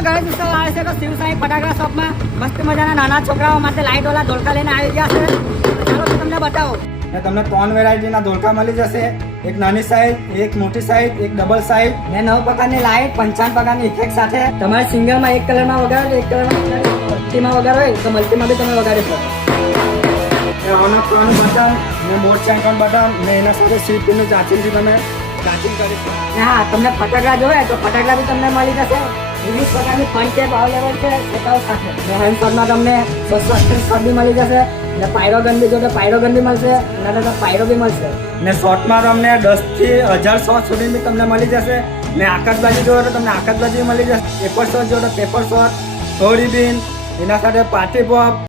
મિત્રો ગણેશ ઉત્સવ આવે છે તો શિવ સાઈ ફટાકડા શોપમાં મસ્ત મજાના નાના છોકરાઓ માટે લાઇટ વાળા ધોળકા લઈને આવી ગયા છે. ચાલો તો તમને બતાવો. તમને 3 વેરાયટીના ધોળકા મળી જશે. એક નાની સાઈઝ, એક મોટી સાઈઝ, એક ડબલ સાઈઝ ને 9 પ્રકારની લાઇટ, 55 પ્રકારની ઇફેક્ટ સાથે તમારે સિંગલમાં એક કલરમાં વગાડો, એક કલરમાં મલ્ટીમાં વગાડો હોય તો મલ્ટીમાં બી તમે વગાડી શકો. ઓન ઓફ કરવાનું બટન ને મોડ ચેન્જ કરવાનું બટન ને એના સાથે સીટ પિનનું ચાર્જિંગથી તમે ચાર્જિંગ કરી શકો. ને હા, તમને ફટાકડા જોઈએ તો ફટાકડા બી તમને મળી જશે. વિવિધ પ્રકારની ફન ટેપ અવેલેબલ છે છોટાઓ સાથે. ને હેન્ડસોટમાં તમને 280 શોટ બી મળી જશે. ને પાયરોગન બી જો તો પાયરોગન બી મળશે, અને તો પાયરો બી મળશે. ને શોર્ટમાં તમને 10 થી 1000 શોટ સુધી બી તમને મળી જશે. ને આકાશબાજી જોવો તો તમને આકાશબાજી મળી જશે. પેપર શોટ જોવો તો પેપર શોટ, થોડી બીન, એના સાથે પાર્ટી પોપ.